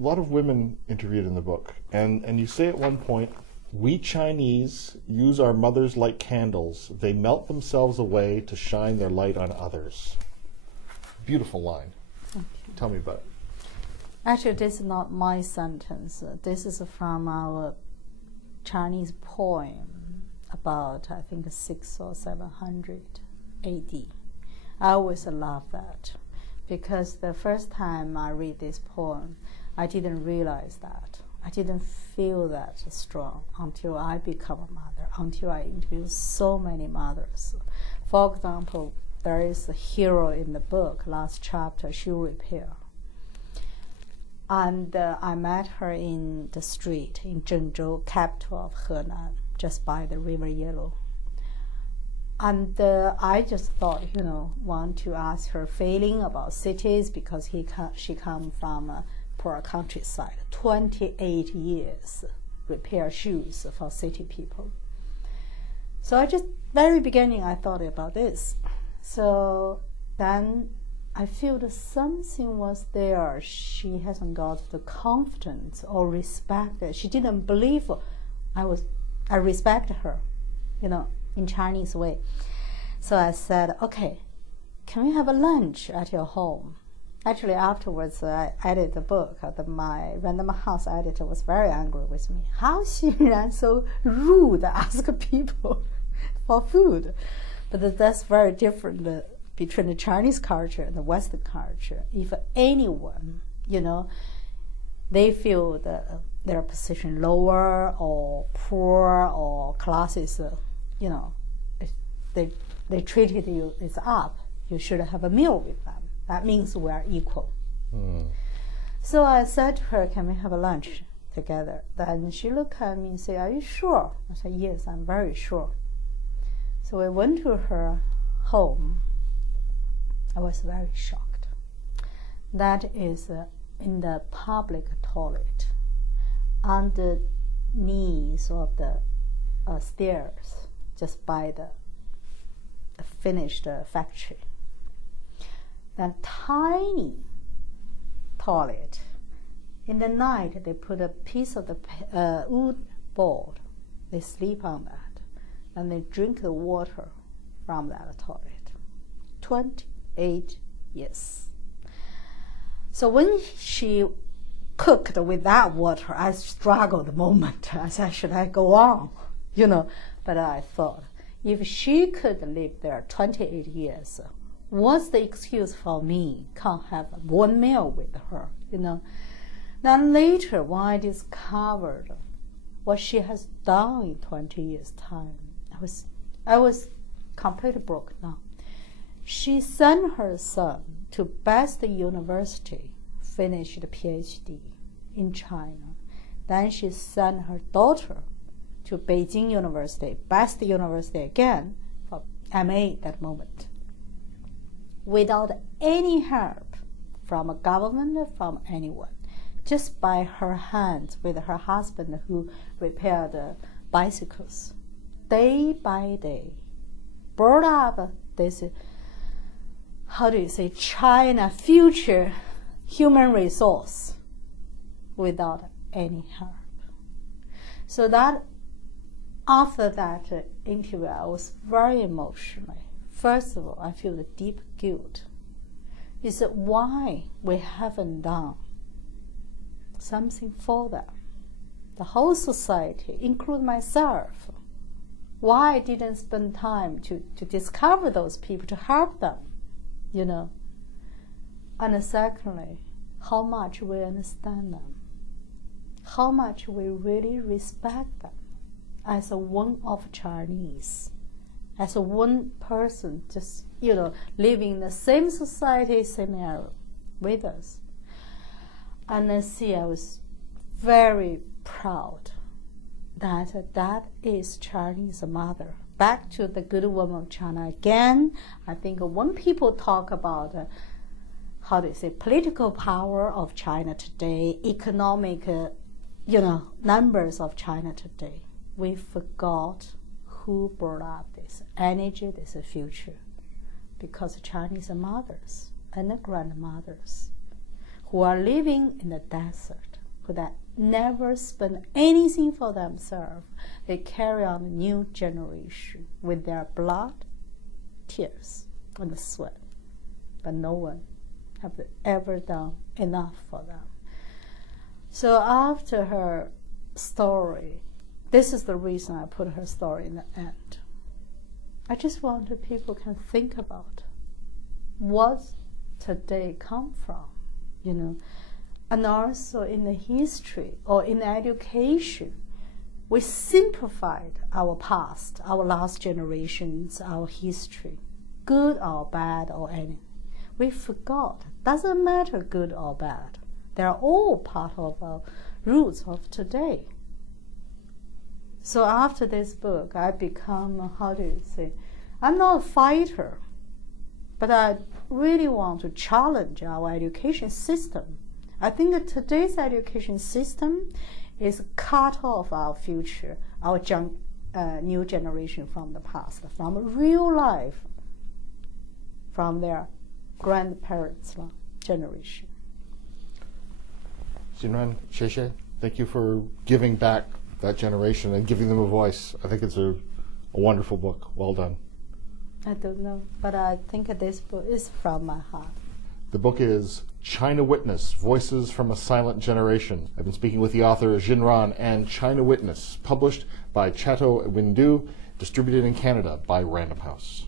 lot of women interviewed in the book, and you say at one point, "We Chinese use our mothers like candles. They melt themselves away to shine their light on others." Beautiful line. Tell me about it. Actually, this is not my sentence. This is from our Chinese poem about, I think, 600 or 700 AD. I always love that, because the first time I read this poem, I didn't realize that. I didn't feel that strong until I become a mother, until I interview so many mothers. For example, there is a hero in the book, last chapter, shoe repair. And I met her in the street in Zhengzhou, capital of Henan, just by the River Yellow. And I just thought, want to ask her feeling about cities, because she come from a poor countryside. 28 years repair shoes for city people. So I just, very beginning, I thought about this. So then I feel that something was there. She hasn't got the confidence or respect. She didn't believe I respect her, in Chinese way. So I said, okay, can we have a lunch at your home? Actually, afterwards, I edited the book. My Random House editor was very angry with me. How Xinran so rude, ask people for food? But that's very different between the Chinese culture and the Western culture. If anyone, they feel that their position lower or poor or classes, they treated you as up, you should have a meal with them. That means we are equal. So I said to her, can we have a lunch together? Then she looked at me and said, are you sure? I said, yes, I'm very sure. So we went to her home. I was very shocked. That is in the public toilet, on the knees of the stairs, just by the finished factory. That tiny toilet. In the night, they put a piece of the wood board. They sleep on that, and they drink the water from that toilet. 28 years. So when she cooked with that water, I struggled a moment. I said, should I go on? But I thought, if she could live there 28 years, what's the excuse for me can't have one meal with her, Then later, when I discovered what she has done in 20 years' time, I was completely broken down. She sent her son to best university, finished PhD in China. Then she sent her daughter to Beijing University, best university again, for MA that moment, without any help from a government, from anyone, just by her hands with her husband who repaired bicycles. Day by day, brought up this, China future human resource without any help. So that after that interview, I was very emotional. First of all, I feel the deep guilt. Is why we haven't done something for them. The whole society, including myself. Why I didn't spend time to discover those people, to help them, And secondly, how much we understand them. How much we really respect them as one of Chinese, as one person, just, living in the same society, same area with us. And I was very proud that is Chinese mother. Back to the good woman of China again. I think when people talk about political power of China today, economic, numbers of China today, we forgot who brought up this energy, this future, because Chinese mothers and grandmothers who are living in the desert, who that never spend anything for themselves. They carry on a new generation with their blood, tears, and sweat. But no one have ever done enough for them. So after her story, this is the reason I put her story in the end. I just wanted people can think about what today come from, you know. And also in the history or in education, we simplified our past, our last generations, our history, good or bad or anything. We forgot. Doesn't matter good or bad. They are all part of our roots of today. So after this book, I become, how do you say, I'm not a fighter, but I really want to challenge our education system. I think that today's education system is cut off our future, our new generation from the past, from real life, from their grandparents' generation. Xinran, Xie, thank you for giving back that generation and giving them a voice. I think it's a wonderful book. Well done. I don't know, but I think this book is from my heart. The book is China Witness, Voices from a Silent Generation. I've been speaking with the author Xinran and China Witness, published by Chateau Windu, distributed in Canada by Random House.